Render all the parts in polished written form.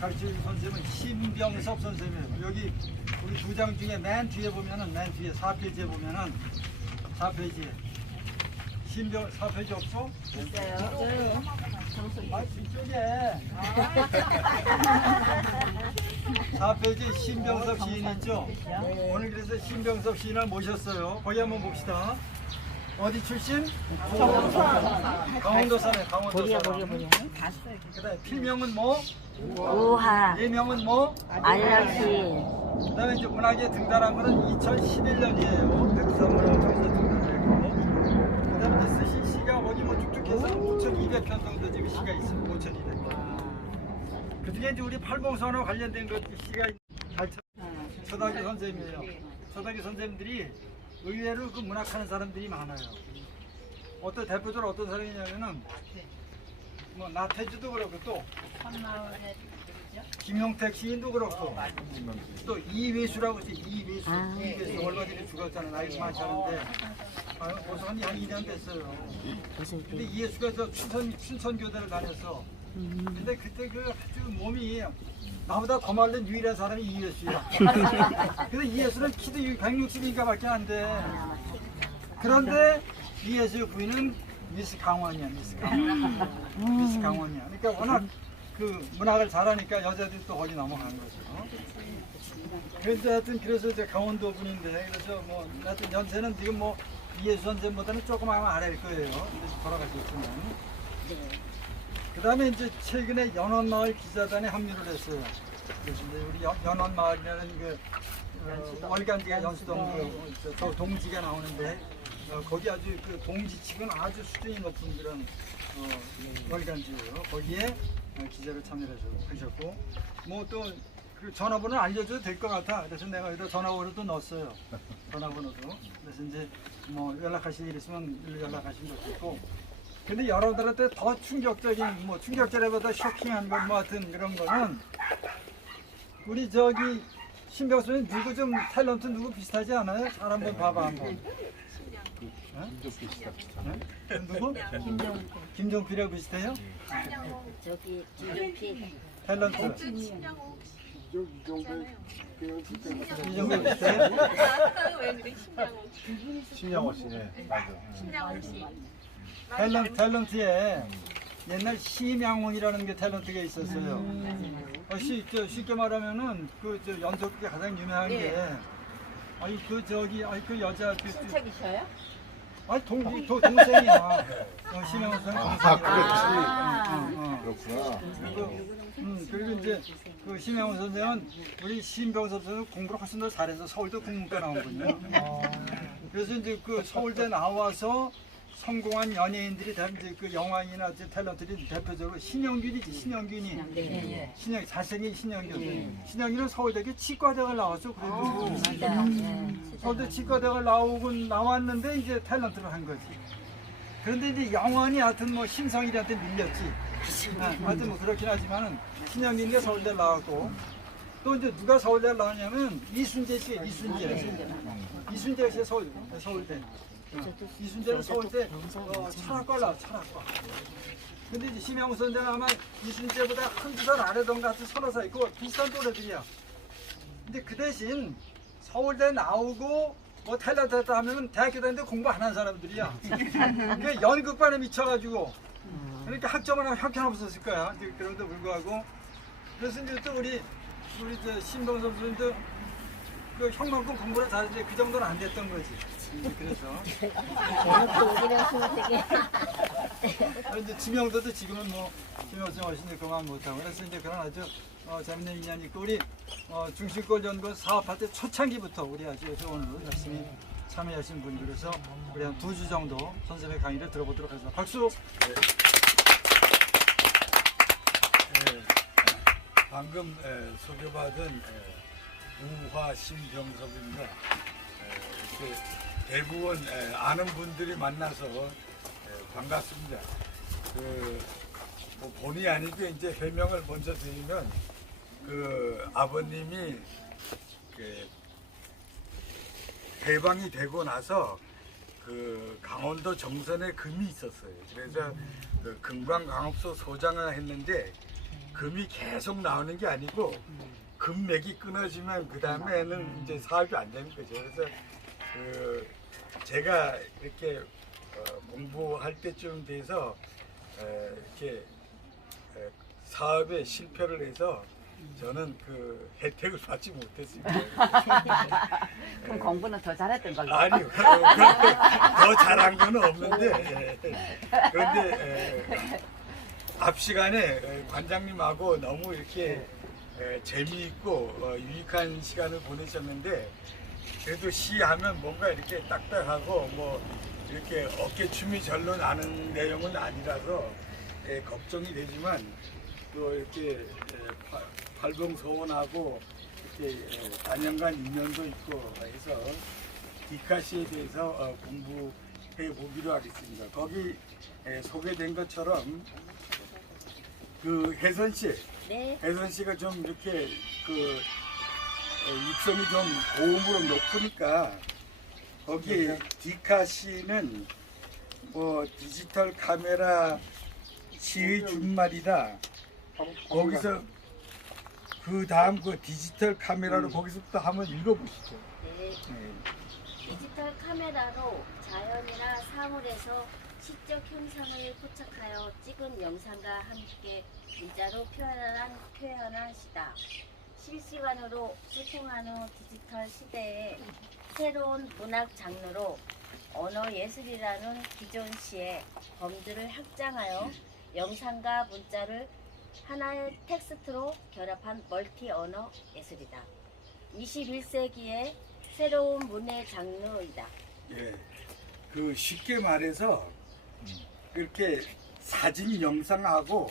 가르칠 선생님은 신병섭 선생님이에요. 여기 우리 두 장 중에 맨 뒤에 보면은 맨 뒤에 4페이지에 보면은 4페이지에 신병 4페이지 없어? 있어요. 아 뒤쪽에 4페이지 신병섭 시인 있죠? 오늘 그래서 신병섭 시인을 모셨어요. 거기 한번 봅시다. 어디 출신? 강원도 사람. 강원도 사람. 그다음에 필명은 뭐? 우하, 예명은 뭐? 알락시, 그다음에 이제 문학에 등단한 거는 2011년이에요. 백두산문학원에서 등단했고. 그다음에 이제 쓰신 시가 거기 뭐 쭉쭉해서 5,200편 정도 지금 시가 있습니다. 5,200편. 그중에 이제 우리 팔봉선과 관련된 것 시가 서다기 선생님이에요. 서다기 선생님들이 의외로 그 문학하는 사람들이 많아요. 어떤 대표적으로 어떤 사람이냐면은 뭐 나태주도 그렇고 또 김용택 시인도 그렇고 또 이회수라고 있어요. 이회수 얼마전에 죽었잖아요. 나이 많지 않은데 벌써 한 2년 됐어요. 근데 이회수가 저 춘천교대를 다녔어. 근데 그때 그 아주 몸이 나보다 더 마른 유일한 사람이 이회수야. 근데 이회수는 키도 160인가 밖에 안 돼. 그런데 이회수 부인은 미스 강원이야. 미스 강원이야. 그러니까 워낙 그 문학을 잘하니까 여자들이 또 거기 넘어간 거죠. 그래서 하여튼 그래서 이제 강원도 분인데 그래서 뭐 하여튼 연세는 지금 뭐 이해수 선생보다는 조금 아마 아래일 거예요. 돌아가셨지만. 그 다음에 이제 최근에 연원마을 기자단에 합류를 했어요. 그래서 이제 우리 연원마을이라는 그 월간지가 연수동 저 동지가 나오는데 거기 아주 그 동지측은 아주 수준이 높은 그런 월간지예요. 거기에 기자를 참여를 하셨고 뭐 또 그 전화번호 알려줘도 될 것 같아. 그래서 내가 여기다 전화번호도 넣었어요. 전화번호도. 그래서 이제 뭐 연락하실 일 있으면 연락하시면 좋겠고. 근데 여러분들한테 더 충격적인 뭐 충격적이보다 쇼킹한 것 뭐 하여튼 그런 거는 우리 저기 신병수님 누구 좀 탤런트 누구 비슷하지 않아요? 잘 한번 봐봐 한번. 누구? 김종필이라고 비슷해요? 저기 김종필, 탤런트. 이정도 비슷해요? 왜 그래 심양호 씨, 맞아. 신양호 씨. 탤런트에 옛날 심양훈이라는 게 탤런트가 있었어요. 쉽게 말하면 그 저 연속극이 가장 유명한 게 아니 그 저기 아니 그 여자 그 친척이셔요? 아니 동생이야. 심양훈 선 동생이야. 그렇구나. 그리고 이제 그 심양훈 선생은 우리 신병섭 선생 공부를 훨씬 더 잘해서 서울대 국문과 나오거든요. 그래서 이제 그 서울대 나와서 성공한 연예인들이 다 이제 그 영화인이나 탤런트들이 대표적으로 신영균이지. 신영균이 신영 잘생긴 신영균. 신영균은 서울대 치과대학을 나왔죠. 그래도 서울대 치과대학을 나왔는데 이제 탤런트를 한 거지. 그런데 이제 영환이 하여튼 뭐 심성일한테 밀렸지. 하여튼 뭐 그렇긴 하지만은 신영균이 서울대 나왔고 또 이제 누가 서울대 나왔냐면 이순재 씨, 이순재 씨 서울대. 이순재는 서울대 철학과를 나와, 철학과. 근데 이제 심양훈 선생은 아마 이순재보다 한두 살 아래던 것 같은 서너 살 있고 비슷한 또래들이야. 근데 그 대신 서울대 나오고 뭐 탤런트 했다 하면은 대학교 다니는데 공부 안 한 사람들이야. 그러니까 연극반에 미쳐가지고 그러니까 학점은 형편없었을 거야. 그럼에도 불구하고 그래서 이제 또 우리 저 신병섭 선생도 그 형만큼 공부를 잘했는데 그 정도는 안 됐던 거지. 그래서 이제 지명도도 지금은 뭐 지명성 하시는데 그만 못하고 그래서 이제 그런 아주 재밌는 인연이 있고 우리 중심골 연구원 사업할 때 초창기부터 우리 아주 회원으로 열심히 참여하신 분들 그래서 우리 한 2주 정도 선생님의 강의를 들어보도록 하겠습니다. 박수. 방금 소개받은 우화 신병섭입니다. 이렇게 대부분 아는 분들이 만나서 반갑습니다. 뭐 본의 아니게 이제 해명을 먼저 드리면 그 아버님이 해방이 되고 나서 그 강원도 정선에 금이 있었어요. 그래서 그 금광광업소 소장을 했는데 금이 계속 나오는 게 아니고 금맥이 끊어지면 그 다음에는 이제 사업이 안 되는 거죠. 그래서 그 제가 이렇게 공부할 때쯤 돼서 이렇게 사업에 실패를 해서 저는 그 혜택을 받지 못했습니다. 그럼 공부는 더 잘했던 걸로. 아니요, 더 잘한 건 없는데 그런데 앞 시간에 관장님하고 너무 이렇게 재미있고 유익한 시간을 보내셨는데 그래도 시하면 뭔가 이렇게 딱딱하고 뭐 이렇게 어깨춤이 절로 나는 내용은 아니라서 걱정이 되지만 또 이렇게 발봉서원하고 이렇게 단연간 인연도 있고 해서 디카시에 대해서 공부해 보기로 하겠습니다. 거기 소개된 것처럼 그 혜선 씨, 네. 혜선 씨가 좀 이렇게 그 육성이 좀 고음으로 높으니까 거기 디카시는 뭐 디지털 카메라 시의 준말이다. 거기서 그 다음 그 디지털 카메라로 거기서부터 한번 읽어보시죠. 네. 디지털 카메라로 자연이나 사물에서 시적 형상을 포착하여 찍은 영상과 함께 문자로 표현한 시다. 실시간으로 소통하는 디지털 시대에 새로운 문학 장르로 언어 예술이라는 기존 시의 범주를 확장하여 영상과 문자를 하나의 텍스트로 결합한 멀티 언어 예술이다. 21세기의 새로운 문의 장르이다. 예, 그 쉽게 말해서 그렇게 사진 영상하고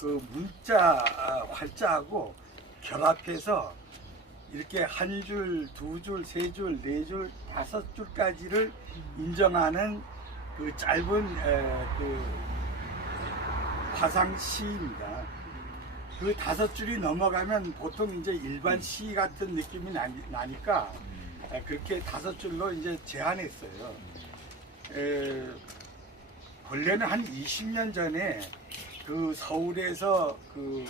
그 문자 활자하고 결합해서 이렇게 한 줄, 두 줄, 세 줄, 네 줄, 다섯 줄까지를 인정하는 그 짧은 그 화상 시입니다. 그 다섯 줄이 넘어가면 보통 이제 일반 시 같은 느낌이 나니까 그렇게 다섯 줄로 이제 제한했어요. 원래는 한 20년 전에 그 서울에서 그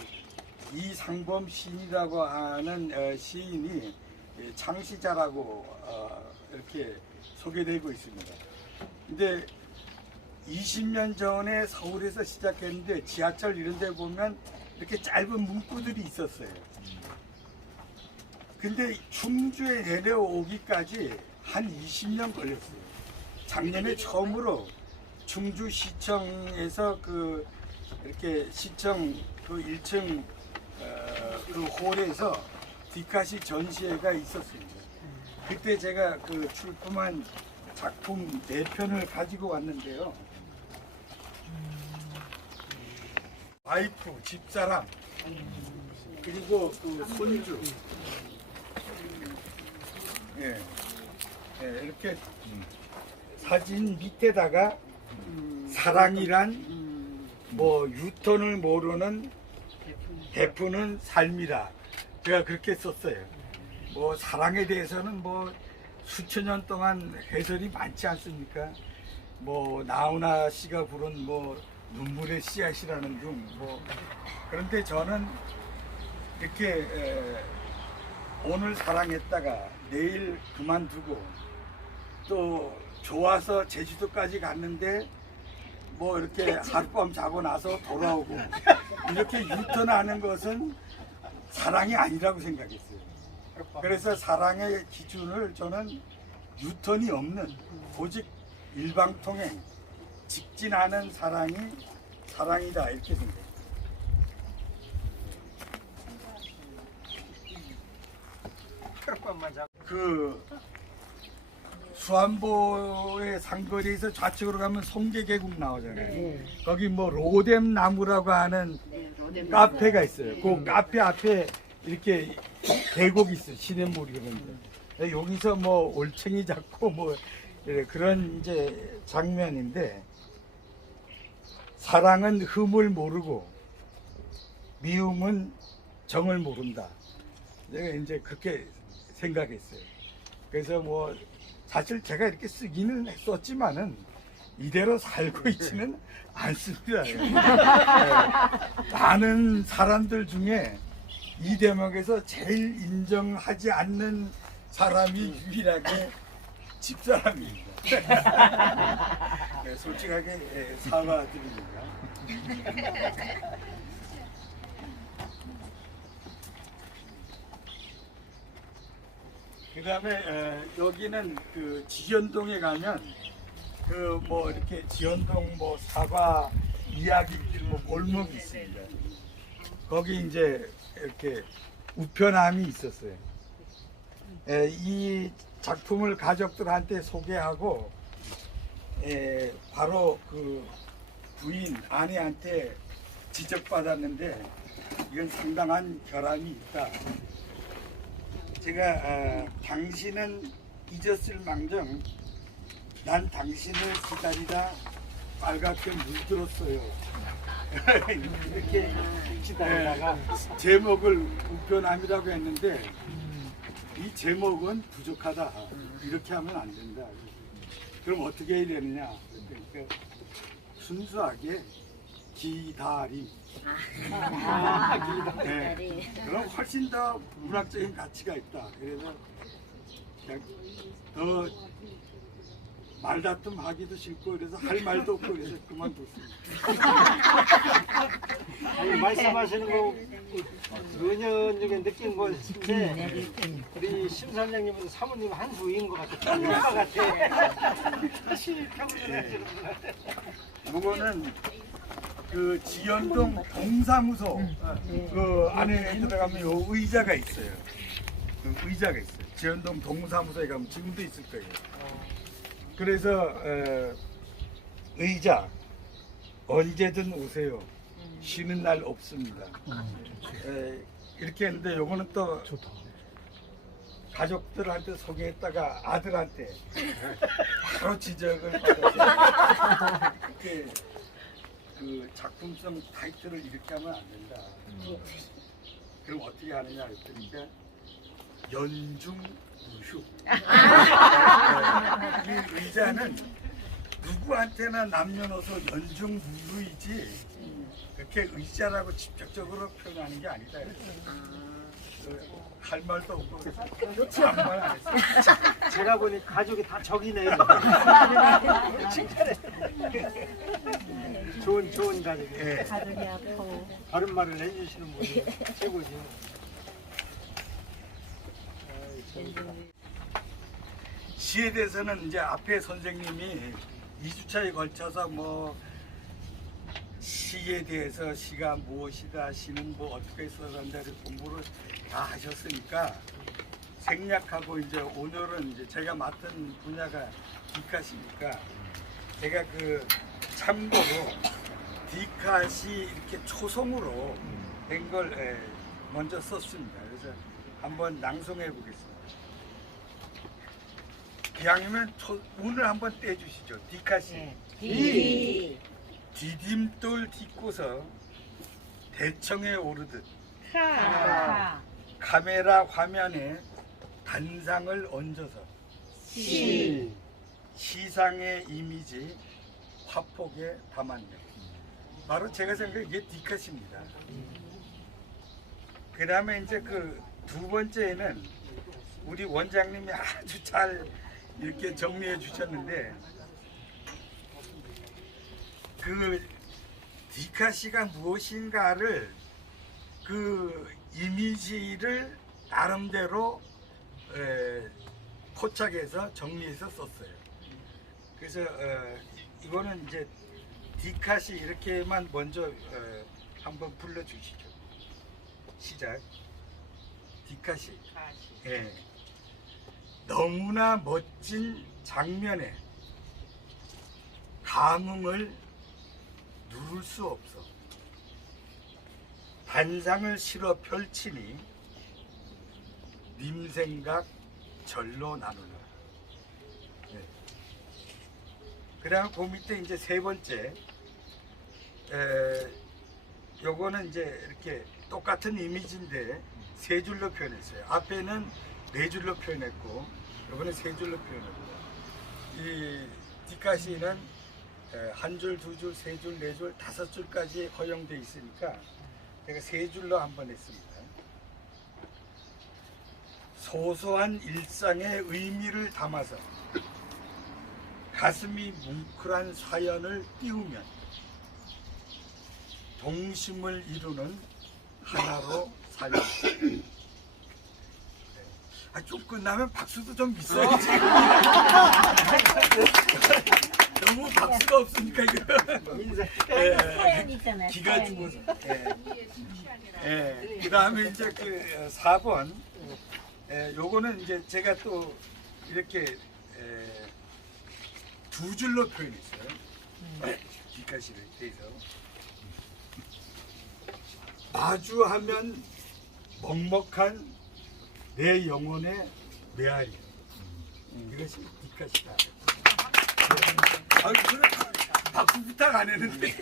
이상범 시인이라고 하는 시인이 창시자라고 이렇게 소개되고 있습니다. 근데 20년 전에 서울에서 시작했는데 지하철 이런 데 보면 이렇게 짧은 문구들이 있었어요. 근데 충주에 내려오기까지 한 20년 걸렸어요. 작년에 처음으로 충주시청에서 그 이렇게 시청 그 1층 그 홀에서 디카시 전시회가 있었습니다. 그때 제가 그 출품한 작품 4편을 가지고 왔는데요. 와이프, 집사람, 그리고 그 손주, 예, 이렇게 사진 밑에다가 사랑이란 뭐 유턴을 모르는 베푸는 삶이다. 제가 그렇게 썼어요. 뭐 사랑에 대해서는 뭐 수천 년 동안 해설이 많지 않습니까? 뭐 나훈아 씨가 부른 뭐 눈물의 씨앗이라는 등 뭐 그런데 저는 이렇게 오늘 사랑했다가 내일 그만두고 또 좋아서 제주도까지 갔는데 뭐 이렇게 하룻밤 자고 나서 돌아오고 이렇게 유턴하는 것은 사랑이 아니라고 생각했어요. 그래서 사랑의 기준을 저는 유턴이 없는 오직 일방통행, 직진하는 사랑이 사랑이다 이렇게 생각해요. 그 수안보의 상거리에서 좌측으로 가면 송계계곡 나오잖아요. 거기 뭐 로뎀 나무라고 하는 카페가 있어요. 그 카페 앞에 이렇게 계곡이 있어요. 시냇물이 그런데 여기서 뭐 올챙이 잡고 뭐 그런 이제 장면인데 사랑은 흠을 모르고 미움은 정을 모른다. 내가 이제 그렇게 생각했어요. 그래서 뭐 사실 제가 이렇게 쓰기는 했었지만은 이대로 살고 있지는 않습니다. 많은 사람들 중에 이 대목에서 제일 인정하지 않는 사람이 유일하게 집사람입니다. 네, 솔직하게 사과드립니다. 그 다음에 여기는 그 지연동에 가면 그 뭐 이렇게 지연동 뭐 사과 이야기길 뭐 골목이 있습니다. 거기 이제 이렇게 우편함이 있었어요. 이 작품을 가족들한테 소개하고 바로 그 부인 아내한테 지적받았는데 이건 상당한 결함이 있다. 제가 당신은 잊었을 망정 난 당신을 기다리다 빨갛게 물들었어요. 이렇게 기다리다가 제목을 우편함이라고 했는데 이 제목은 부족하다. 이렇게 하면 안 된다. 그럼 어떻게 해야 되느냐? 그러니까 순수하게 기다림. 네. 그럼 훨씬 더 문학적인 가치가 있다. 그래서 그냥 더 말다툼 하기도 싫고 그래서 할 말도 없고 그래서 그만뒀습니다. 말씀하시는 거 은연중에 느낀 것인데 우리 심사장님은 사모님 한 후인 것 같아. 평인 것 같아. 다시 평을 하시는 분 같아. 이거는 그 지연동 동사무소 그 안에 들어가면 요 의자가 있어요. 그 의자가 있어요. 지연동 동사무소에 가면 지금도 있을 거예요. 그래서 의자 언제든 오세요. 쉬는 날 없습니다. 이렇게 했는데 요거는 또 가족들한테 소개했다가 아들한테 바로 지적을 받아서 그 작품성 타이틀을 이렇게 하면 안 된다. 그럼 어떻게 하느냐 했더니까 연중무휴. 이 의자는 누구한테나 남녀노소 연중무휴이지 그렇게 의자라고 직접적으로 표현하는 게 아니다. 할 말도 없고 그래서 아무 말 안 했어요. 제가 보니 가족이 다 적이네요. 칭찬해. 좋은 가족이에요. 가족이 아프고. 바른 말을 해주시는 분이 최고지. 시에 대해서는 이제 앞에 선생님이 2주차에 걸쳐서 뭐 시에 대해서 시가 무엇이다, 시는 뭐 어떻게 써간다를 공부를 다 하셨으니까 생략하고 이제 오늘은 이제 제가 맡은 분야가 디카시니까 제가 그 참고로 디카시 이렇게 초성으로 된 걸 먼저 썼습니다. 그래서 한번 낭송해 보겠습니다. 기왕이면 운을 한번 떼주시죠. 디카시. 디딤돌 딛고서 대청에 오르듯 카메라 화면에 단상을 얹어서 시상의 이미지 화폭에 담았네. 바로 제가 생각한 이게 디카시입니다. 그 다음에 이제 그 두 번째에는 우리 원장님이 아주 잘 이렇게 정리해 주셨는데 그 디카시가 무엇인가를 그 이미지를 나름대로 포착해서 정리해서 썼어요. 그래서 이거는 이제 디카시 이렇게만 먼저 한번 불러주시죠. 시작. 디카시. 예. 너무나 멋진 장면에 감흥을 누를 수 없어. 단상을 실어 펼치니 님 생각 절로 나누라. 네. 그 다음 그 밑에 이제 세 번째 요거는 이제 이렇게 똑같은 이미지인데 세 줄로 표현했어요. 앞에는 네 줄로 표현했고 요거는 세 줄로 표현했고 이 디카시는 한 줄, 두 줄, 세 줄, 네 줄, 다섯 줄까지 허용돼 있으니까 제가 세 줄로 한번 했습니다. 소소한 일상의 의미를 담아서 가슴이 뭉클한 사연을 띄우면 동심을 이루는 하나로 살려. 좀 끝나면 박수도 좀 있어야지. 너무 박수가 없으니까 이거. 사연 있잖아요. 기가 죽어서. 그 다음에 이제 그 4번. 요거는 이제 제가 또 이렇게 두 줄로 표현했어요. 뒷가시를 대해서. 마주하면 먹먹한 내 영혼의 메아리. 이것이 뒷가시다. 그래 박수 부탁 안 했는데.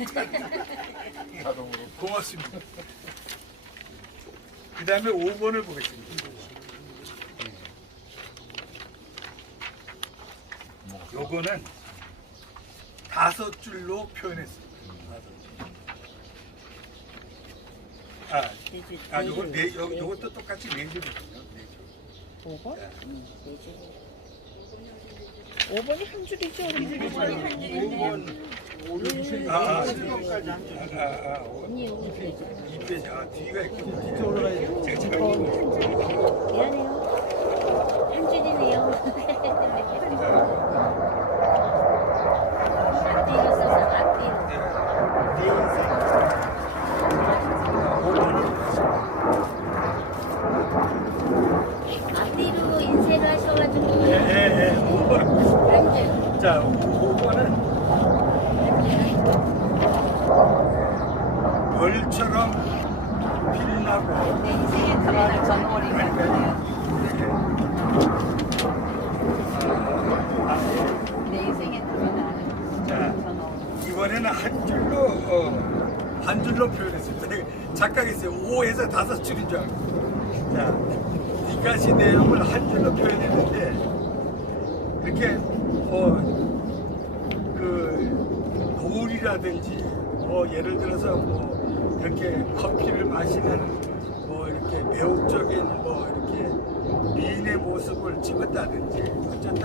자동으로. 고맙습니다. 그 다음에 5번을 보겠습니다. 요거는 5줄로 표현했습니다. 요것도 똑같이 4줄이거든요. 5번? 네. 5번이 한 줄이죠? 5번. 언니 여기 있죠. 2페이지. 뒤가 있군요. 진짜 올라가야 돼. 제가 미안해요. 한 줄이네요. 앞뒤로 써서 앞뒤로. 앞뒤로 인쇄를 하셔가지고 5번. 한 줄. 자, 5번은 별처럼 빛나고 내 인생의 드라마를 전월이가 내 인생의 드라마를 자, 이번에는 한 줄로 표현했습니다. 착각했어요. 5에서 5줄인 줄 알고. 자, 이까지 내용을 한 줄로 표현했는데 이렇게 그 노을이라든지 예를 들어서 이렇게 커피를 마시는 이렇게 매혹적인 이렇게 미인의 모습을 찍었다든지 어쨌든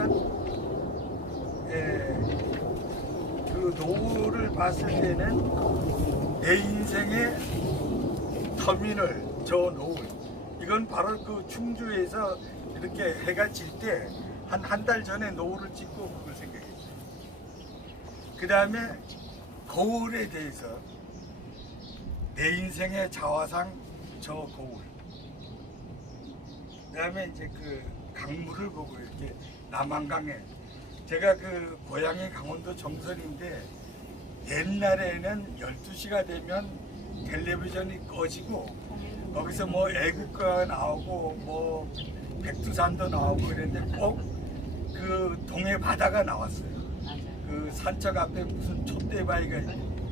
그 노을을 봤을 때는 내 인생의 터미널 저 노을 이건 바로 그 충주에서 이렇게 해가 질 때 한 달 전에 노을을 찍고 그걸 생각했어요. 그 다음에 거울에 대해서 내 인생의 자화상 저 거울. 그 다음에 이제 그 강물을 보고 이렇게 남한강에 제가 그 고향이 강원도 정선인데 옛날에는 12시가 되면 텔레비전이 꺼지고 거기서 애국가가 나오고 백두산도 나오고 그랬는데 꼭 그 동해 바다가 나왔어요. 그 산책 앞에 무슨 촛대바위가 있고.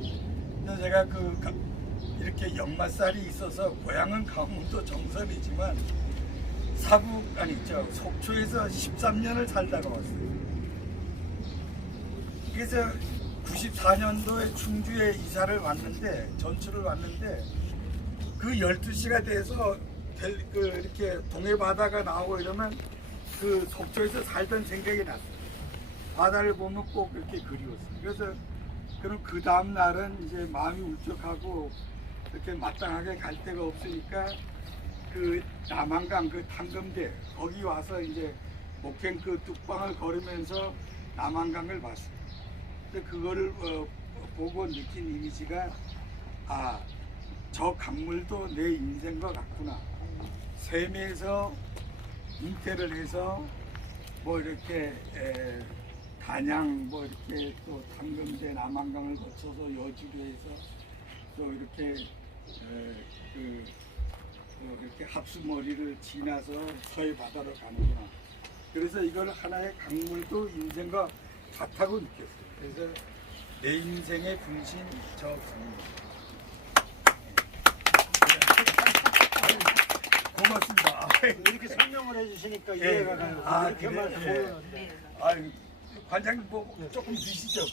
그래서 제가 이렇게 역마살이 있어서 고향은 강원도 정선이지만 속초에서 13년을 살다가 왔어요. 그래서 94년도에 충주에 이사를 왔는데 전출을 왔는데 그 12시가 돼서 이렇게 동해 바다가 나오고 이러면 그 속초에서 살던 생각이 났어요. 바다를 보면 꼭 이렇게 그리웠어요. 그래서 그럼 그 다음 날은 이제 마음이 울적하고 이렇게 마땅하게 갈 데가 없으니까 그 남한강 그 탕금대 거기 와서 이제 목행 그 뚝방을 걸으면서 남한강을 봤어요. 근데 그거를 보고 느낀 이미지가 저 강물도 내 인생과 같구나. 샘에서 잉태를 해서 이렇게 단양 이렇게 또 탕금대 남한강을 거쳐서 여주로 해서 또 이렇게 이렇게 합수머리를 지나서 서해 바다로 가는구나. 그래서 이걸 하나의 강물도 인생과 같다고 느꼈어요. 그래서 내 인생의 분신 저 강물. 고맙습니다. 이렇게 설명을 해주시니까 이해가 가요. 이렇게 그래요? 말씀. 예. 관장님 뭐 조금 드시죠.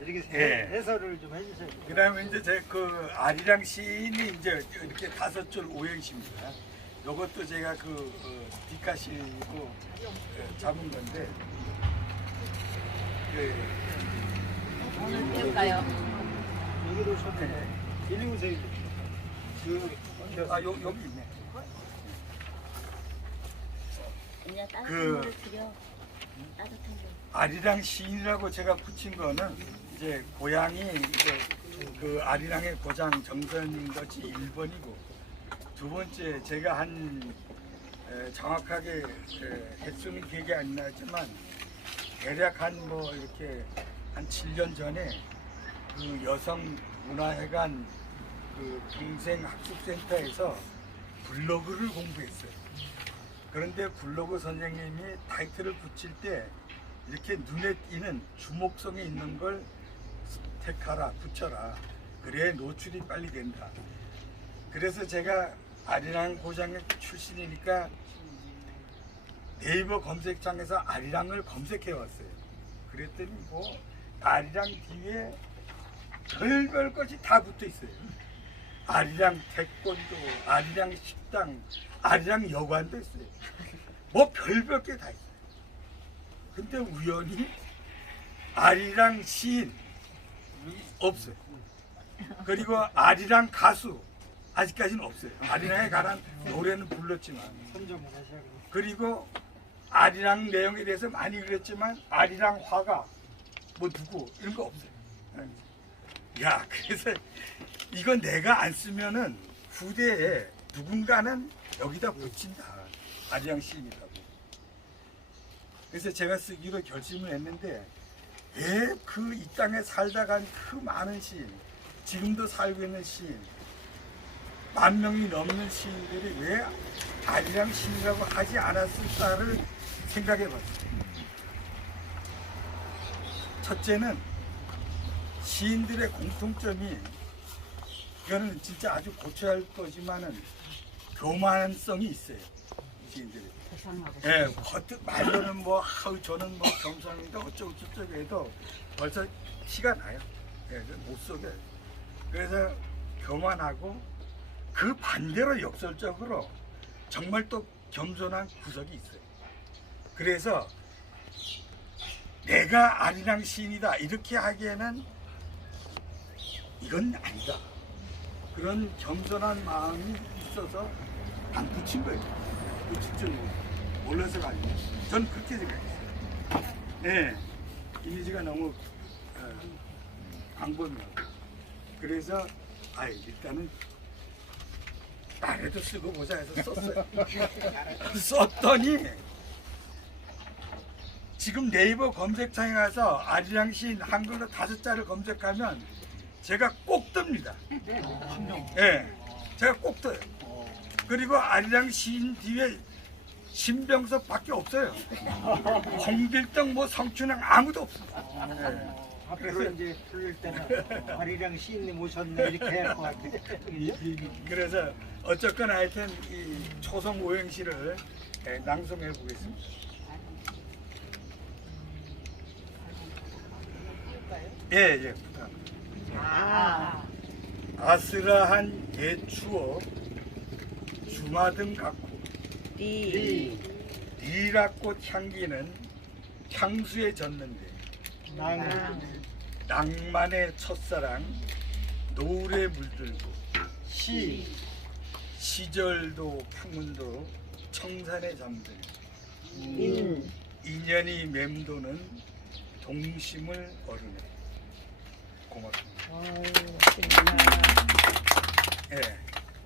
이렇게 예. 해설을 좀 해주세요. 그다음에 이제 제 그 아리랑 시인이 이제 이렇게 5줄 오행시입니다. 요것도 제가 그 디카시로 잡은 건데. 오늘 배울까요? 여기로 오셨네. 이리 오세요. 여기 있네. 그냥 따뜻한 그- 물을 드려. 따뜻한 물. 아리랑 시인이라고 제가 붙인 거는 이제 고향이 이제 그 아리랑의 고장 정선인 것이 1번이고 두 번째 제가 한 정확하게 횟수는 기억이 안 나지만 대략 한 뭐 이렇게 한 7년 전에 그 여성 문화회관 그 평생 학습센터에서 블로그를 공부했어요. 그런데 블로그 선생님이 타이틀을 붙일 때 이렇게 눈에 띄는 주목성이 있는 걸 택하라, 붙여라. 그래야 노출이 빨리 된다. 그래서 제가 아리랑 고장의 출신이니까 네이버 검색창에서 아리랑을 검색해 왔어요. 그랬더니 뭐 아리랑 뒤에 별별 것이 다 붙어 있어요. 아리랑 태권도, 아리랑 식당, 아리랑 여관도 있어요. 뭐 별별 게 다 있어요. 근데 우연히 아리랑 시인 없어요. 그리고 아리랑 가수 아직까지는 없어요. 아리랑에 관한 노래는 불렀지만 선점을 하셔야 그리고 아리랑 내용에 대해서 많이 그랬지만 아리랑 화가 뭐 누구 이런 거 없어요. 야, 그래서 이건 내가 안 쓰면은 후대에 누군가는 여기다 붙인다. 아리랑 시인이라고. 그래서 제가 쓰기로 결심을 했는데 왜 그 이 땅에 살다 간 그 많은 시인, 지금도 살고 있는 시인, 10,000명이 넘는 시인들이 왜 아리랑 시인이라고 하지 않았을까를 생각해 봤어요. 첫째는 시인들의 공통점이 이거는 진짜 아주 고쳐야 할 거지만은 교만성이 있어요. 시인들이. 예, 겉으로 말로는 뭐 저는 뭐 겸손인데 어쩌고 저쩌고 해도 벌써 티가 나요. 예, 못 속여요. 그래서 교만하고 그 반대로 역설적으로 정말 또 겸손한 구석이 있어요. 그래서 내가 아리랑 시인이다 이렇게 하기에는 이건 아니다. 그런 겸손한 마음이 있어서 안 붙인 거예요. 그 진짜 몰라서가 아니에요. 전 그렇게 생각했어요. 네, 이미지가 너무 광범위하고 그래서 일단은 나라도 쓰고 보자 해서 썼어요. 썼더니 지금 네이버 검색창에 가서 아리랑 시인 한글로 5자를 검색하면 제가 꼭 뜹니다. 예, 제가 꼭 떠요. 그리고 아리랑 시인 뒤에 신병섭밖에 없어요. 홍길동, 뭐 성춘왕 아무도 없어요. 앞으로 이제 부를 때는 아리랑 시인님 오셨네 이렇게 할 것 같아. 그래서 어쨌거나 하여튼 이 초성 오행시를 낭송해 보겠습니다. 예, 부탁합니다. 아슬아한 예추어 주마등 같고 리라꽃 향기는 향수에 젖는데 낭만의 첫사랑 노을에 물들고 시절도 풍운도 청산에 잠들고 인연이 맴도는 동심을 어루네. 고맙습니다. 예,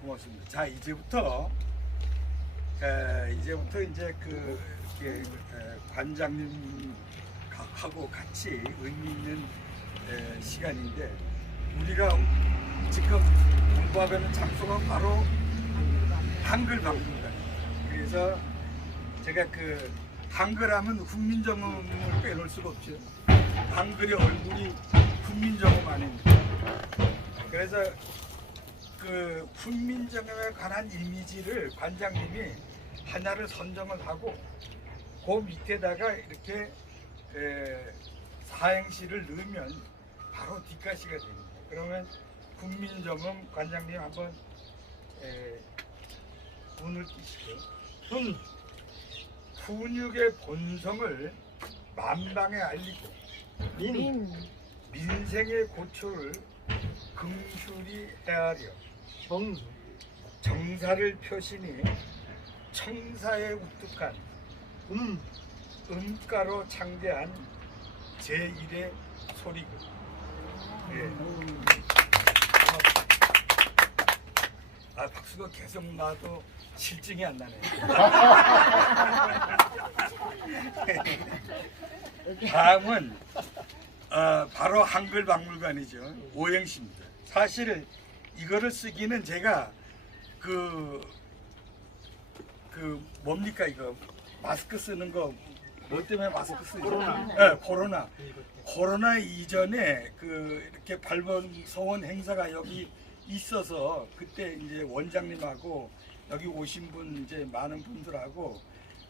고맙습니다. 자, 이제부터 이제 그 이렇게 관장님하고 같이 의미 있는 시간인데 우리가 지금 공부하는 장소가 바로 한글 박물관. 그래서 제가 그 한글하면 훈민정음을 빼놓을 수가 없죠. 한글의 얼굴이 훈민정음 아닙니까? 그래서 그 훈민정음에 관한 이미지를 관장님이 하나를 선정을 하고 그 밑에다가 이렇게 사행시를 넣으면 바로 뒷가시가 됩니다. 그러면 국민점은 관장님 한번 운을 띄시고 훈육의 본성을 만방에 알리고 민생의 고초를 긍휼히 헤아려 정사를 표시니 청사에 우뚝한 음가로 창대한 제1의 소리고. 예. 박수가 계속 나도 실증이 안 나네. 다음은 바로 한글박물관이죠. 오행시입니다. 사실 이거를 쓰기는 제가 뭡니까 이거 마스크 쓰는 거 뭐 때문에 마스크 쓰죠? 코로나 이전에 이렇게 발본서원 행사가 여기 있어서 그때 이제 원장님하고 여기 오신 분 이제 많은 분들하고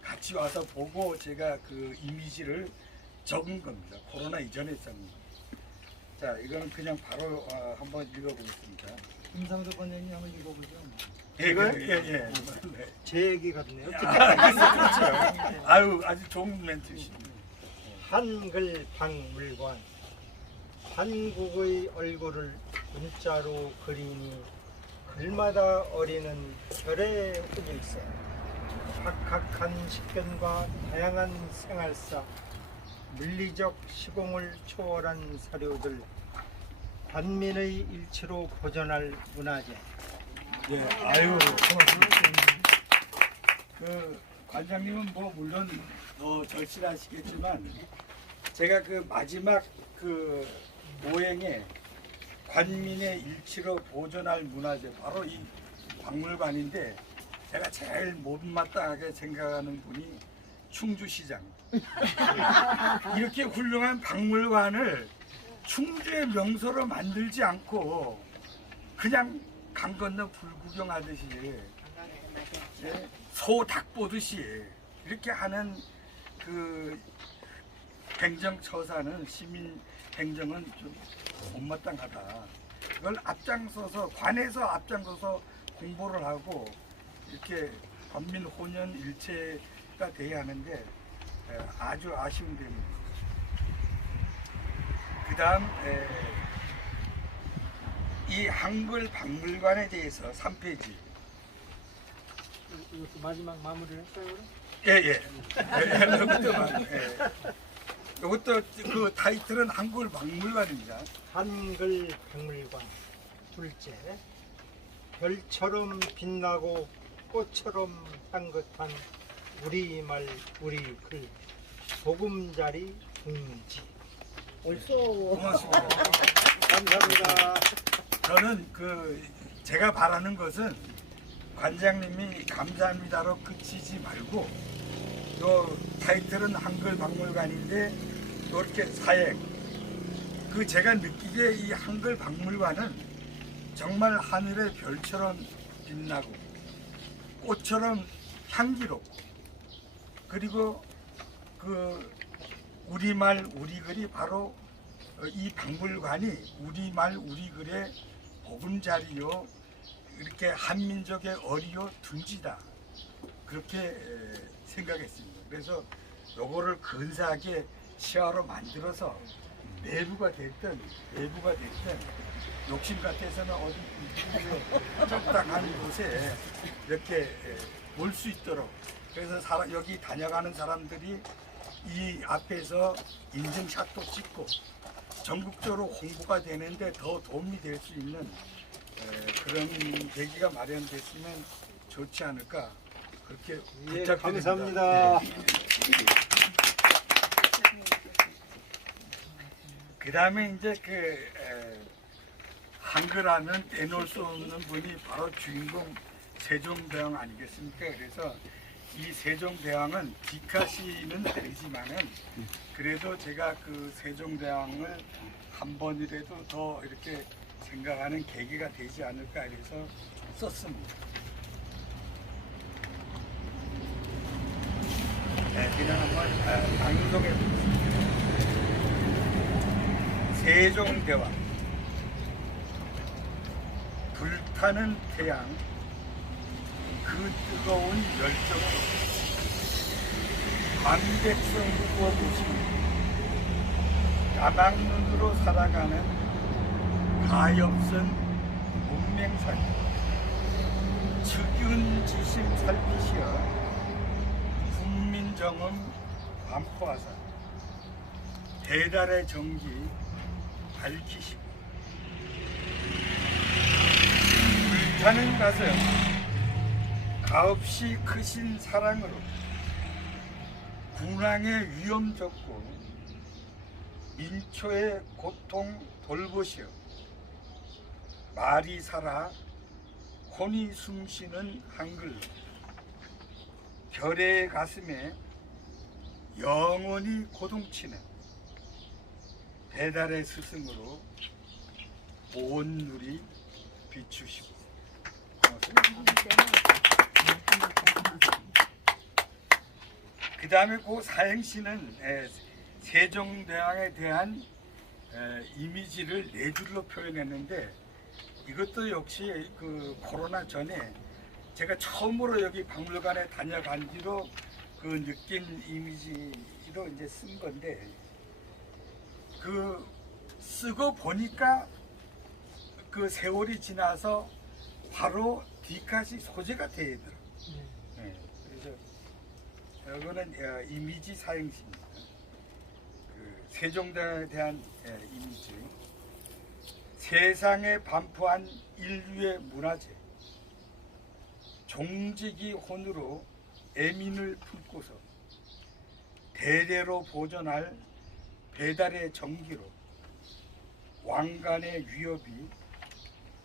같이 와서 보고 제가 그 이미지를 적은 겁니다. 코로나 이전에 썼는 거. 자, 이거는 그냥 바로 한번 읽어보겠습니다. 김상도 관장님 한번 읽어보죠. 이거요? 예. 제 얘기거든요. 그렇죠. 아유, 아주 좋은 멘트십니다. 한글 박물관 한국의 얼굴을 문자로 그리니 글마다 어리는 별의 흑일세 박학한 식견과 다양한 생활사 물리적 시공을 초월한 사료들 반민의 일치로 보존할 문화재. 예, 아유, 관장님은 뭐 물론 절실하시겠지만 제가 마지막 오행에 관민의 일치로 보존할 문화재 바로 이 박물관인데 제가 제일 못마땅하게 생각하는 분이 충주시장. 이렇게 훌륭한 박물관을 충주의 명소로 만들지 않고 그냥 강 건너 불구경하듯이 소 닭 보듯이 이렇게 하는 행정처사는 시민 행정은 좀 못마땅하다. 그걸 앞장서서 관에서 앞장서서 공부를 하고 이렇게 관민 혼연 일체가 돼야 하는데 아주 아쉬운 점입니다. 그다음 이 한글 박물관에 대해서 3페이지. 이것도 마지막 마무리를 했어요? 예. 이것도 그 타이틀은 한글 박물관입니다. 한글 박물관 둘째 별처럼 빛나고 꽃처럼 향긋한 우리말 우리글 보금자리 둥지. 고맙습니다. 감사합니다. 저는 제가 바라는 것은 관장님이 감사합니다로 그치지 말고 요 타이틀은 한글 박물관인데 이렇게 사행 제가 느끼기에 이 한글 박물관은 정말 하늘의 별처럼 빛나고 꽃처럼 향기롭고 그리고 우리말 우리글이 바로 이 박물관이 우리말 우리글의 보금자리요 이렇게 한민족의 어리요 둥지다 그렇게 생각했습니다. 그래서 요거를 근사하게 시화로 만들어서 내부가 됐든 외부가 됐든 욕심 같아서는 어디 적당한 곳에 이렇게 올 수 있도록 그래서 여기 다녀가는 사람들이 이 앞에서 인증샷도 찍고 전국적으로 홍보가 되는데 더 도움이 될 수 있는 그런 계기가 마련됐으면 좋지 않을까 그렇게 부탁드립니다. 감사합니다. 그 다음에 이제 한글하면 떼놓을 수 없는 분이 바로 주인공 세종대왕 아니겠습니까? 그래서 이 세종대왕은 디카시는 아니지만은 그래도 제가 세종대왕을 한 번이라도 더 이렇게 생각하는 계기가 되지 않을까 해서 썼습니다. 그냥 한번 방송해 보겠습니다. 세종대왕 불타는 태양 그 뜨거운 열정으로 관백성을 부어보시고 까막눈으로 살아가는 가엾은 문맹사기 측윤지심 살피시어 국민정음 반포하사 배달의 정기 밝히시고 불타는 가슴 가없이 크신 사랑으로 군왕의 위험 적고 민초의 고통 돌보시어 말이 살아 혼이 숨쉬는 한글로 결의 가슴에 영원히 고동치는 배달의 스승으로 온 누리 비추시고 그 다음에 그 사행시는 세종대왕에 대한 이미지를 네 줄로 표현했는데 이것도 역시 그 코로나 전에 제가 처음으로 여기 박물관에 다녀간 뒤로 그 느낀 이미지로 이제 쓴 건데 그 쓰고 보니까 그 세월이 지나서 바로 D카시 소재가 되더라고요. 네, 그래서 이거는 이미지 사행시입니다. 그 세종대왕에 대한 이미지. 세상에 반포한 인류의 문화재 종직이 혼으로 애민을 품고서 대대로 보존할 배달의 정기로 왕관의 위협이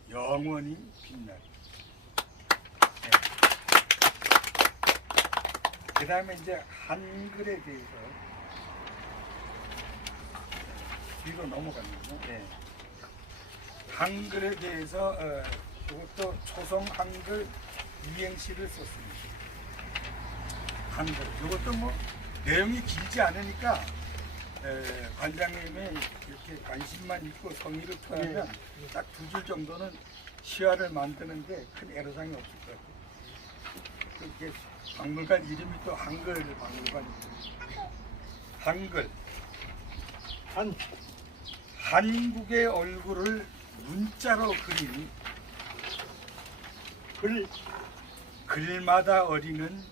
영원히 빛나리. 네. 그 다음에 이제 한글에 대해서 뒤로 넘어가면요. 네. 한글에 대해서 이것도 초성 한글 이행시를 썼습니다. 한글 이것도 뭐 내용이 길지 않으니까 관장님이 이렇게 관심만 있고 성의를 표하면 딱 2줄 정도는 시화를 만드는데 큰 애로사항이 없을 것 같아요. 이렇게 박물관 이름이 또 한글 박물관입니다. 한글 한국의 얼굴을 문자로 그린 글마다 어리는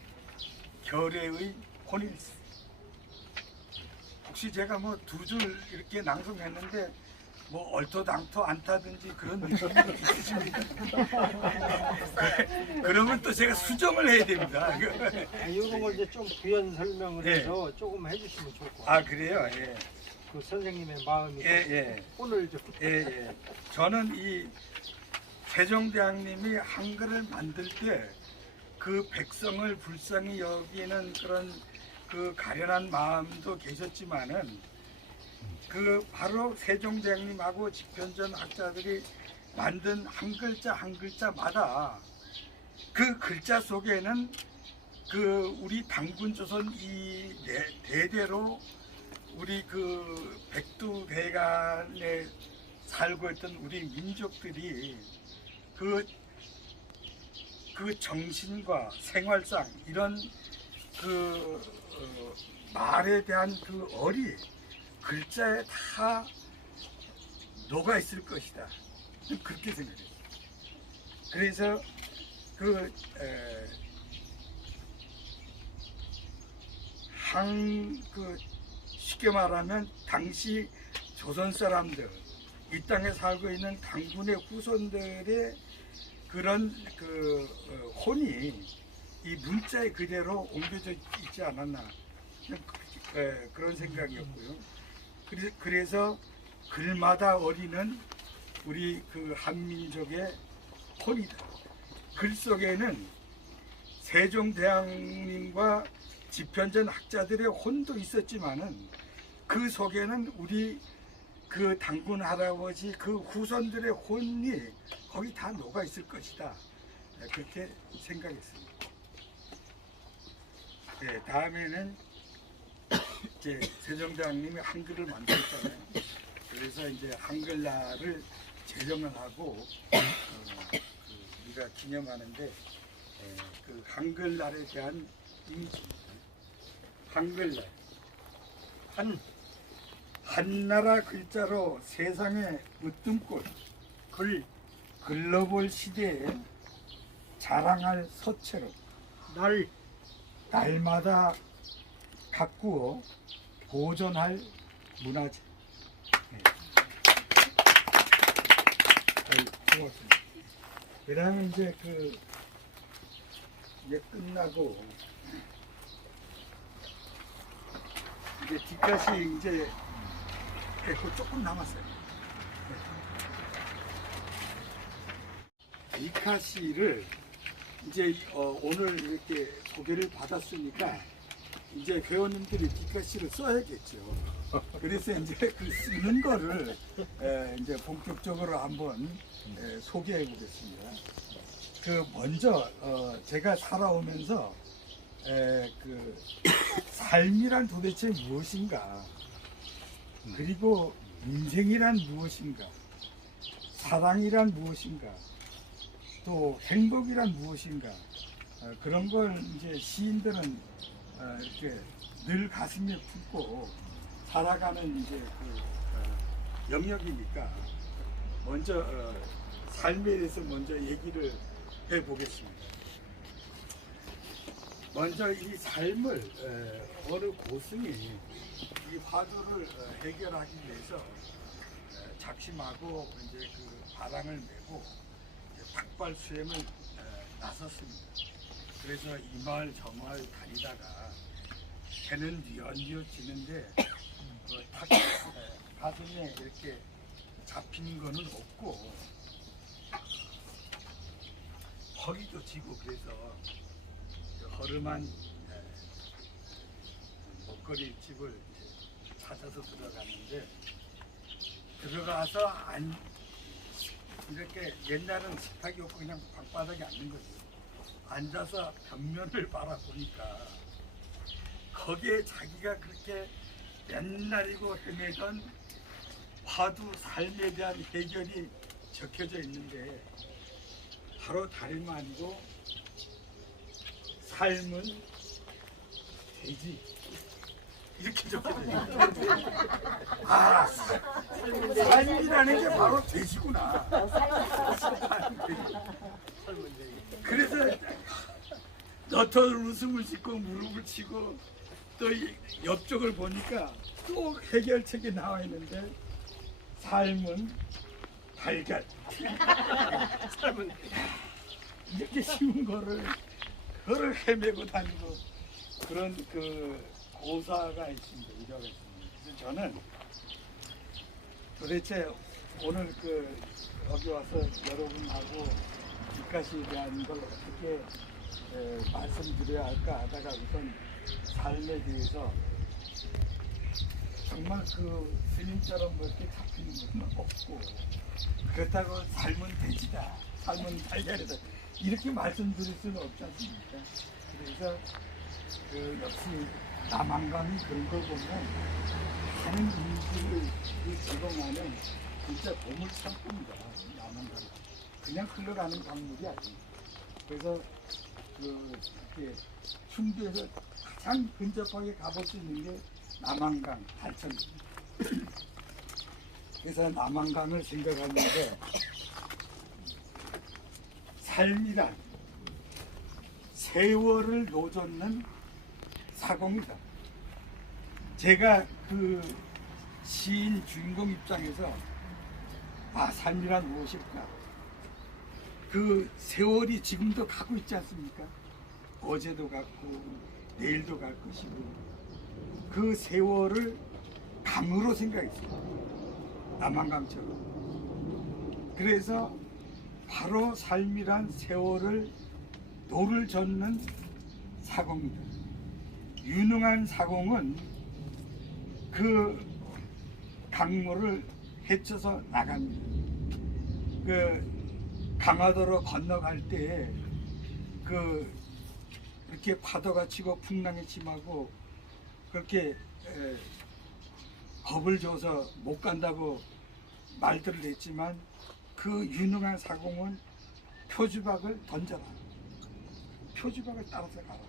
결의의 혼일세. 혹시 제가 뭐 2줄 이렇게 낭송했는데 뭐 얼토당토 않다든지 그런 느낌이 있으십니까? 그러면 또 제가 수정을 해야 됩니다. 이런 걸 이제 좀 부연 설명을 예. 해서 조금 해주시면 좋을 것 같아요. 아 그래요? 예. 그 선생님의 마음이 예. 오늘 좀 예. 저는 이 세종대왕님이 한글을 만들 때 그 백성을 불쌍히 여기는 그런 그 가련한 마음도 계셨지만은 그 바로 세종대왕님하고 집현전 학자들이 만든 한 글자마다 그 글자 속에는 그 우리 당군조선 이 대대로 우리 그 백두대간에 살고 있던 우리 민족들이 그 정신과 생활상 이런 그 말에 대한 그 어리 글자에 다 녹아 있을 것이다. 그렇게 생각해요. 그래서 쉽게 말하면 당시 조선 사람들 이 땅에 살고 있는 당군의 후손들의 그런 혼이 이 문자에 그대로 옮겨져 있지 않았나 그런 생각이었고요. 그래서 글마다 어리는 우리 그 한민족의 혼이다. 글 속에는 세종대왕님과 집현전 학자들의 혼도 있었지만은 그 속에는 우리 그 당군 할아버지 그 후손들의 혼이 거기 다 녹아 있을 것이다. 그렇게 생각했습니다. 네, 다음에는 이제 세종대왕님이 한글을 만들었잖아요. 그래서 이제 한글날을 제정을 하고 우리가 기념하는데 그 한글날에 대한 이미지입니다. 한글날 한나라 글자로 세상의 으뜸꽃 글로벌 시대에 자랑할 서체로 날마다 가꾸어 보존할 문화재. 고맙습니다. 그다음에 이제 이제 끝나고 이제 뒷갓이 이제 그 조금 남았어요. 뒷갓이를 이제 오늘 이렇게 소개를 받았으니까 이제 회원님들이 뒷갓이를 써야겠죠. 그래서 이제 그 쓰는 거를 이제 본격적으로 한번 소개해 보겠습니다. 그 먼저 제가 살아오면서 그 삶이란 도대체 무엇인가, 그리고 인생이란 무엇인가, 사랑이란 무엇인가, 또 행복이란 무엇인가, 그런 걸 이제 시인들은 이렇게 늘 가슴에 품고 살아가는 이제 그 영역이니까 먼저 삶에 대해서 먼저 얘기를 해보겠습니다. 먼저 이 삶을 어느 고승이 이 화두를 해결하기 위해서 작심하고 이제 그 바람을 메고 탁발 수행을 나섰습니다. 그래서 이 마을 저 마을 다니다가 해는 뉘엿뉘엿 지는데 가슴에 이렇게 잡히는 거는 없고 허기도 지고, 그래서 허름한 먹거리 집을 찾아서 들어갔는데, 들어가서 이렇게 옛날은 식탁이 없고 그냥 방바닥에 앉는 거죠. 앉아서 벽면을 바라보니까 거기에 자기가 그렇게 옛날이고 헤매던 화두 삶에 대한 해결이 적혀져 있는데, 바로 다름 아니고 삶은 돼지, 이렇게 적혀져 있어요. 아, 삶이라는 게 바로 돼지구나. 그래서 너털 웃음을 짓고 무릎을 치고 또 옆쪽을 보니까 또 해결책이 나와 있는데, 삶은 달걀. 삶은 이렇게 쉬운 거를 헤매고 다니고 그런 그 고사가 있습니다. 이력가 있습니다. 그래서 저는 도대체 오늘 여기 와서 여러분하고 뒷갓에 대한 걸 어떻게 말씀드려야 할까 하다가 우선 삶에 대해서 정말 스님처럼 그렇게 잡히는 건 없고, 그렇다고 삶은 돼지다, 삶은 달걀이다, 이렇게 말씀드릴 수는 없지 않습니까? 그래서 역시 남한강이 그런 걸 보면 많은 인기를 제공하는 진짜 보물 창고입니다. 남한강 그냥 흘러가는 강물이 아니에요. 그래서 이렇게 충주에서 가장 근접하게 가볼 수 있는 게 남한강 달천입니다. 그래서 남한강을 생각하는데, 삶이란 세월을 노젓는 사공이다. 제가 시인 주인공 입장에서 삶이란 무엇일까? 세월이 지금도 가고 있지 않습니까? 어제도 갔고 내일도 갈 것이고, 그 세월을 강으로 생각했어요. 남한강처럼. 그래서 바로 삶이란 세월을 노를 젓는 사공이다. 유능한 사공은 그 강물을 헤쳐서 나갑니다. 강화도로 건너갈 때에 이렇게 파도가 치고 풍랑이 심하고 그렇게 겁을 줘서 못 간다고 말들을 했지만 그 유능한 사공은 표주박을 던져라. 표주박을 따라서 가라.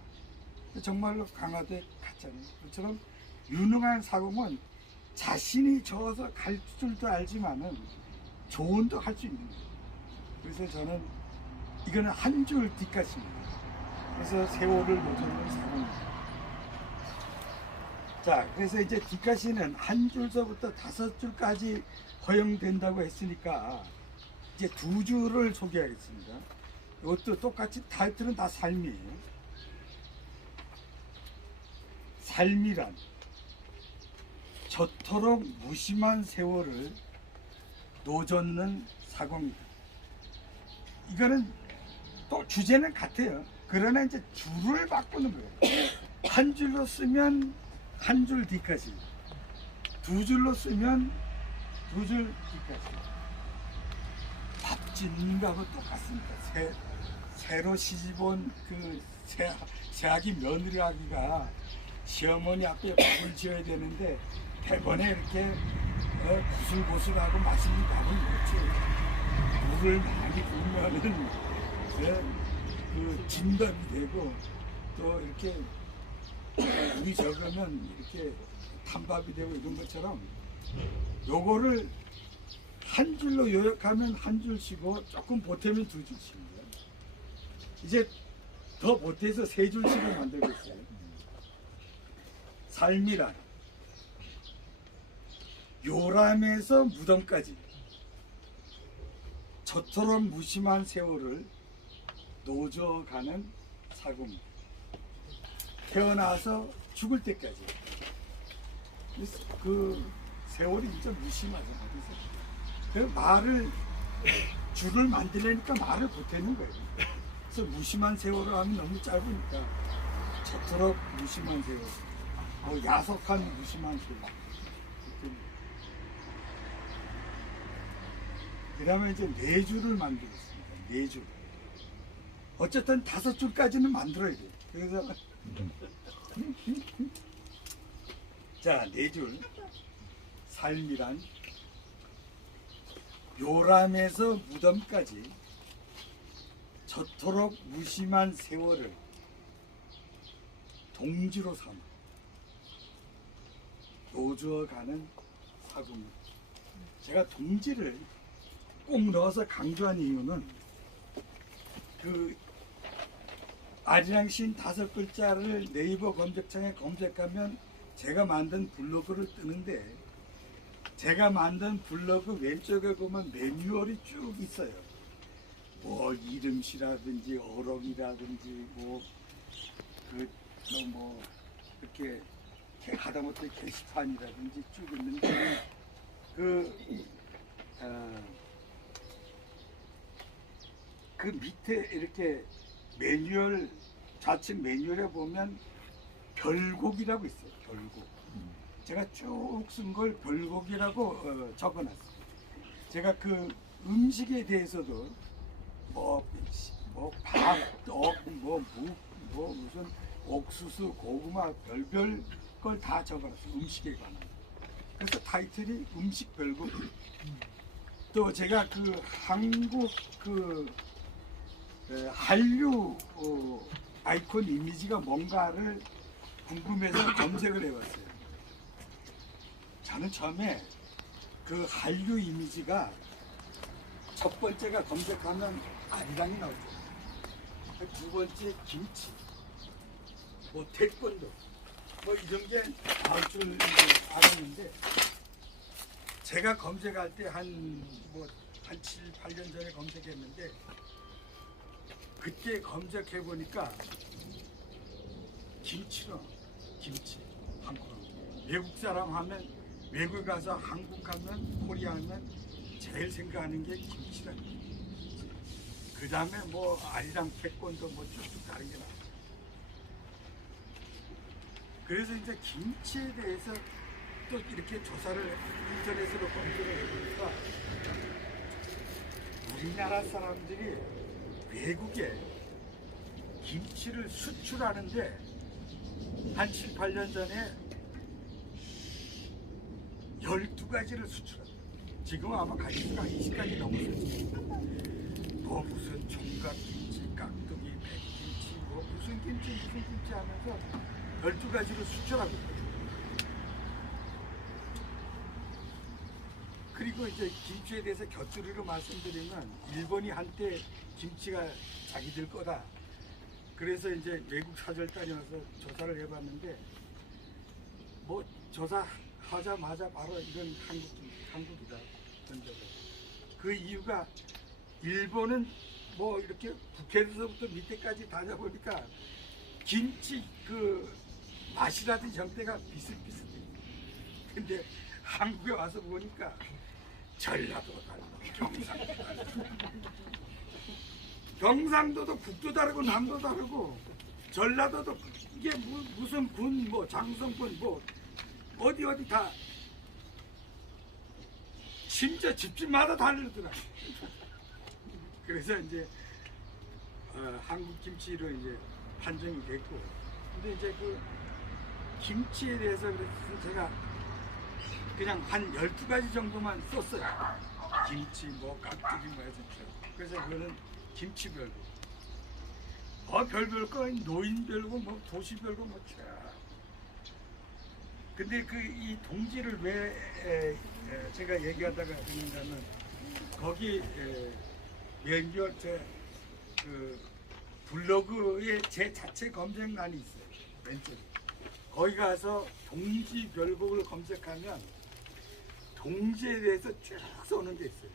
정말로 강화도에 갔잖아요. 그처럼 유능한 사공은 자신이 저어서 갈 줄도 알지만은 조언도 할 수 있는 거예요. 그래서 저는 이거는 한 줄 뒷가시입니다. 그래서 세월을 노젓는 사공입니다. 자, 그래서 이제 뒷가시는 한 줄서부터 5줄까지 허용된다고 했으니까 이제 2줄을 소개하겠습니다. 이것도 똑같이 타이틀은 다 삶이에요. 삶이란 저토록 무심한 세월을 노젓는 사공이다. 이거는 또 주제는 같아요. 그러나 이제 줄을 바꾸는 거예요. 한 줄로 쓰면 한 줄 뒤까지, 2줄로 쓰면 2줄 뒤까지. 밥 짓는 거하고 똑같습니다. 새로 시집온 그 새아기 며느리아기가 시어머니 앞에 밥을 지어야 되는데 대번에 이렇게 구슬구슬하고 맛있는 밥을 먹지. 물을 많이 부으면은 그 진밥이 되고 또 이렇게 물이 적으면 이렇게 탄밥이 되고 이런 것처럼 요거를 한 줄로 요약하면 한 줄씩이고 조금 보태면 2줄씩입니다. 이제 더 보태서 3줄씩을 만들고 있어요. 삶이란 요람에서 무덤까지 저토록 무심한 세월을 노져가는 사고입니다. 태어나서 죽을 때까지 그 세월이 진짜 무심하잖아요. 그래서 말을 줄을 만들려니까 말을 보태는 거예요. 그래서 무심한 세월을 하면 너무 짧으니까 저토록 무심한 세월, 뭐 야속한 무심한 세월. 그 다음에 이제 4줄을 만들었습니다. 4줄. 어쨌든 5줄까지는 만들어야 돼요. 그래서 자, 4줄. 삶이란 요람에서 무덤까지 저토록 무심한 세월을 동지로 삼아 노주어가는 사고입니다. 제가 동지를 꼭 넣어서 강조한 이유는 그 아리랑 시인 5글자를 네이버 검색창에 검색하면 제가 만든 블로그를 뜨는데 제가 만든 블로그 왼쪽에 보면 매뉴얼이 쭉 있어요. 뭐 이름시라든지 어록이라든지 뭐 이렇게 하다못해 게시판이라든지 쭉 있는데 그 밑에 이렇게 매뉴얼 좌측 매뉴얼에 보면 별곡이라고 있어요. 별곡. 제가 쭉 쓴 걸 별곡이라고 적어놨어요. 제가 그 음식에 대해서도 밥, 떡, 무슨 옥수수, 고구마 별별 걸 다 적어놨어요. 음식에 관한. 그래서 타이틀이 음식 별곡. 또 제가 그 한국 한류 아이콘 이미지가 뭔가를 궁금해서 검색을 해봤어요. 저는 처음에 그 한류 이미지가 첫 번째가 검색하면 아리랑이 나오죠. 두 번째 김치, 뭐 태권도, 뭐 이런 게 나올 줄 알았는데 제가 검색할 때 한 7, 8년 전에 검색했는데 그때 검색해 보니까 김치로 김치 한국 외국 사람 하면 외국 가서 한국 가면 코리아 하면 제일 생각하는 게 김치라는 거예요. 그 다음에 뭐 아리랑 태권도 뭐 쭉쭉 다른 게 나와요. 그래서 이제 김치에 대해서 또 이렇게 조사를 인터넷으로 검색을 해보니까 우리나라 사람들이 외국에 김치를 수출하는데 한 7, 8년 전에 12가지를 수출합니다. 지금 아마 가지수가 20가지 넘었어요. 뭐 무슨 총각김치, 깍두기, 백김치, 뭐 무슨 김치 하면서 12가지를 수출하고 있거든요. 그리고 이제 김치에 대해서 곁들이로 말씀드리면 일본이 한때 김치가 자기들 거다. 그래서 이제 외국 사절 다녀와서 조사를 해봤는데 뭐 조사하자마자 바로 이건 한국이다. 그 이유가 일본은 뭐 이렇게 북해에서부터 밑에까지 다녀보니까 김치 그 맛이라든지 형태가 비슷비슷해. 근데 한국에 와서 보니까 전라도 다르고 경상도 다르고 경상도도 북도 다르고 남도 다르고 전라도도 이게 무슨 군 뭐 장성군 뭐 어디 다 진짜 집집마다 다르더라. 그래서 이제 한국 김치로 이제 판정이 됐고, 근데 이제 그 김치에 대해서 그래서 제가 그냥 한 12가지 정도만 썼어요. 김치 뭐 깍두기 뭐 해서. 그래서 그거는 김치별고 별별 거 노인별고 뭐 도시별고 뭐 근데 그 이 동지를 왜 제가 얘기하다가 했는가는 거기 몇몇 그 블로그에 제 자체 검색란이 있어요. 왼쪽에 거기 가서 동지 별곡을 검색하면 동지에 대해서 쭉 써놓은 게 있어요.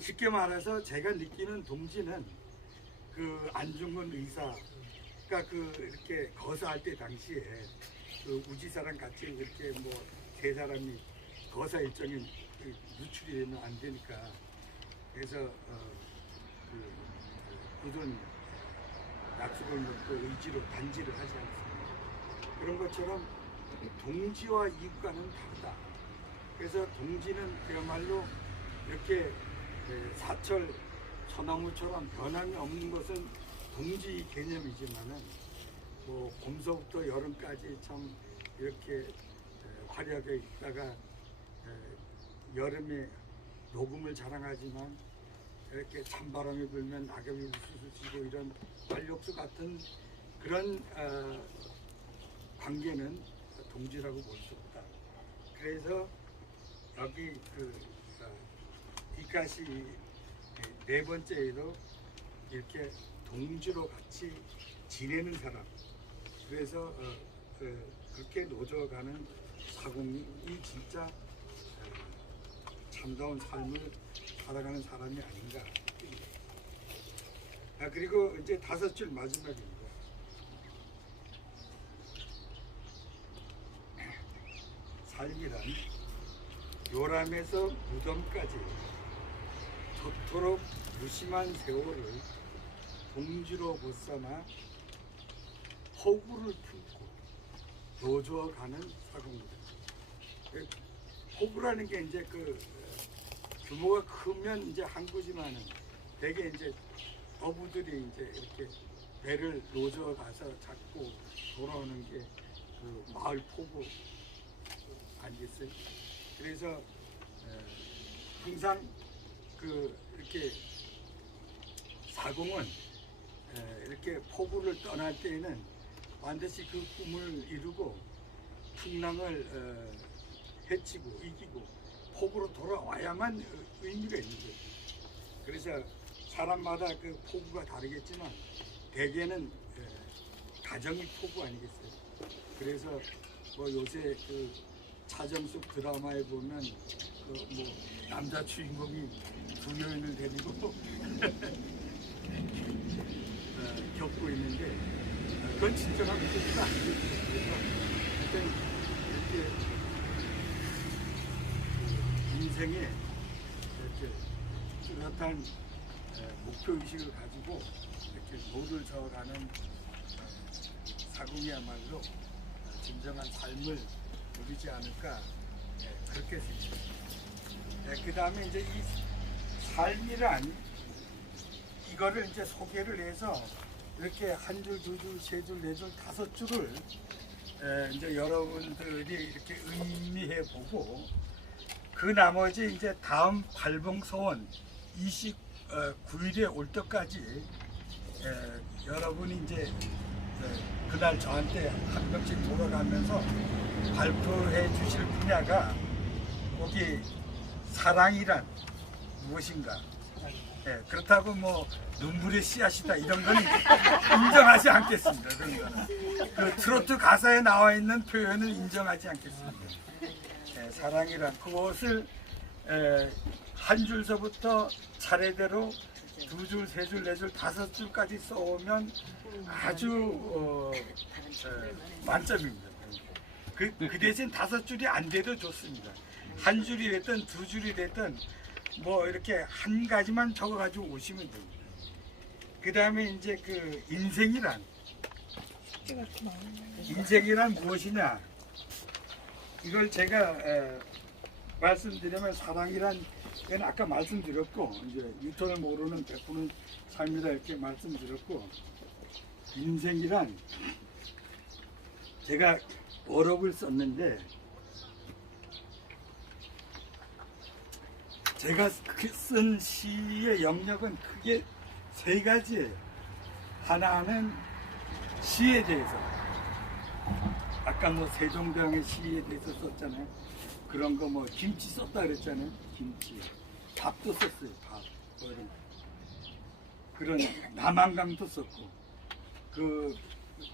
쉽게 말해서 제가 느끼는 동지는 그 안중근 의사가 그 이렇게 거사할 때 당시에 그 우지사랑 같이 이렇게 뭐 세 사람이 거사 일정에 누출이 되면 안 되니까 그래서 굳은 약속을 놓고 의지로 단지를 하지 않습니다. 그런 것처럼 동지와 이국과는 다르다. 그래서 동지는 그야말로 이렇게 사철 소나무처럼 변함이 없는 것은 동지 개념이지만은 뭐 봄서부터 여름까지 참 이렇게 화려하게 있다가 여름에 녹음을 자랑하지만 이렇게 찬바람이 불면 낙엽이 우수수 지고 이런 활력수 같은 그런 관계는 동지라고 볼 수 없다. 그래서 여기 그 뒷가시 네 번째에도 이렇게 동지로 같이 지내는 사람. 그래서 그렇게 노져가는 사공이 진짜 참다운 삶을 살아가는 사람이 아닌가. 그리고 이제 5줄 마지막입니다. 삶이란 요람에서 무덤까지 좋도록 무심한 세월을 동지로 벗삼아 호구를 품고 노조어가는 사공입니다. 호구라는 게 이제 그 규모가 크면 이제 항구지만은 대개 이제 어부들이 이제 이렇게 배를 노저어 가서 잡고 돌아오는 게 그 마을 포구 아니겠어요? 그래서 항상 그 이렇게 사공은 이렇게 포구를 떠날 때에는 반드시 그 꿈을 이루고 풍랑을 해치고 이기고 포구로 돌아와야만 의미가 있는 거예요. 그래서 사람마다 그 포구가 다르겠지만 대개는 가정이 포구 아니겠어요. 그래서 뭐 요새 그 차정숙 드라마에 보면 그 뭐 남자 주인공이 두 여인을 데리고 겪고 있는데 그건 진정한 포구가 아니겠어요. 그래서 이렇게 인생에 이렇게 뚜렷한 목표 의식을 가지고 이렇게 노를 저어가는 사공이야말로 진정한 삶을 누리지 않을까 그렇게 생각합니다. 그 다음에 이제 이 삶이란 이거를 이제 소개를 해서 이렇게 한 줄, 두 줄, 세 줄, 네 줄, 5줄을 이제 여러분들이 이렇게 의미해 보고 그 나머지 이제 다음 발봉서원 29일에 올 때까지 여러분이 이제 그날 저한테 한 명씩 돌아가면서 발표해 주실 분야가 거기 사랑이란 무엇인가. 그렇다고 뭐 눈물의 씨앗이다 이런 건 인정하지 않겠습니다. 그런 거는. 그 트로트 가사에 나와 있는 표현을 인정하지 않겠습니다. 사랑이란 그것을 한 줄서부터 차례대로 두 줄, 세 줄, 네 줄, 다섯 줄까지 써오면 아주 만점입니다. 그 대신 다섯 줄이 안 돼도 좋습니다. 한 줄이 됐든 두 줄이 됐든 뭐 이렇게 한 가지만 적어가지고 오시면 됩니다. 그 다음에 이제 그 인생이란 무엇이냐? 이걸 제가 말씀드리면 사랑이란 건 아까 말씀드렸고 이제 유턴을 모르는 베푸는 삶이다 이렇게 말씀드렸고 인생이란 제가 어록을 썼는데 제가 쓴 시의 영역은 크게 세 가지예요. 하나는 시에 대해서 아까 뭐 세종대왕의 시에 대해서 썼잖아요. 그런 거 뭐 김치 썼다 그랬잖아요. 김치 밥도 썼어요. 밥 그런 남한강도 썼고 그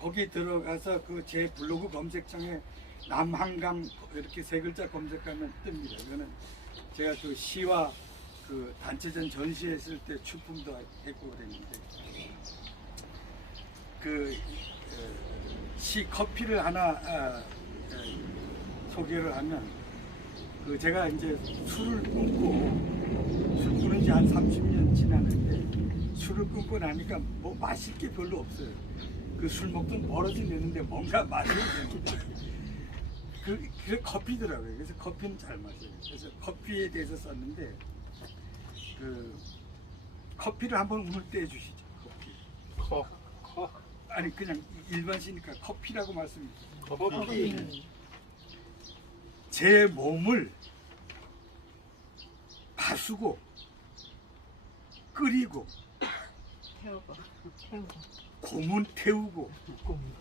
거기 들어가서 그 제 블로그 검색창에 남한강 이렇게 세 글자 검색하면 뜹니다. 이거는 제가 그 시와 그 단체전 전시했을 때 출품도 했고 그랬는데 그 시 커피를 하나 소개를 하면 그 제가 이제 술을 끊고 술 끊은 지 한 30년 지났는데 술을 끊고 나니까 뭐 마실 게 별로 없어요. 그 술 먹던 버릇이 되는데 뭔가 마셔야 되는데 그게 커피더라고요. 그래서 커피는 잘 마셔요. 그래서 커피에 대해서 썼는데 그 커피를 한번 오늘 떼 주시죠. 커피. 아니 그냥 일반 시니까 커피라고 말씀드려요. 커피. 제 몸을 가수고 끓이고 고문 태우고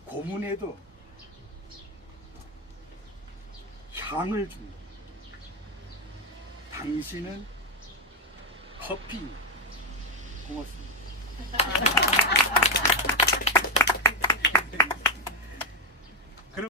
고문에도 향을 줍니다. 당신은 커피 고맙습니다.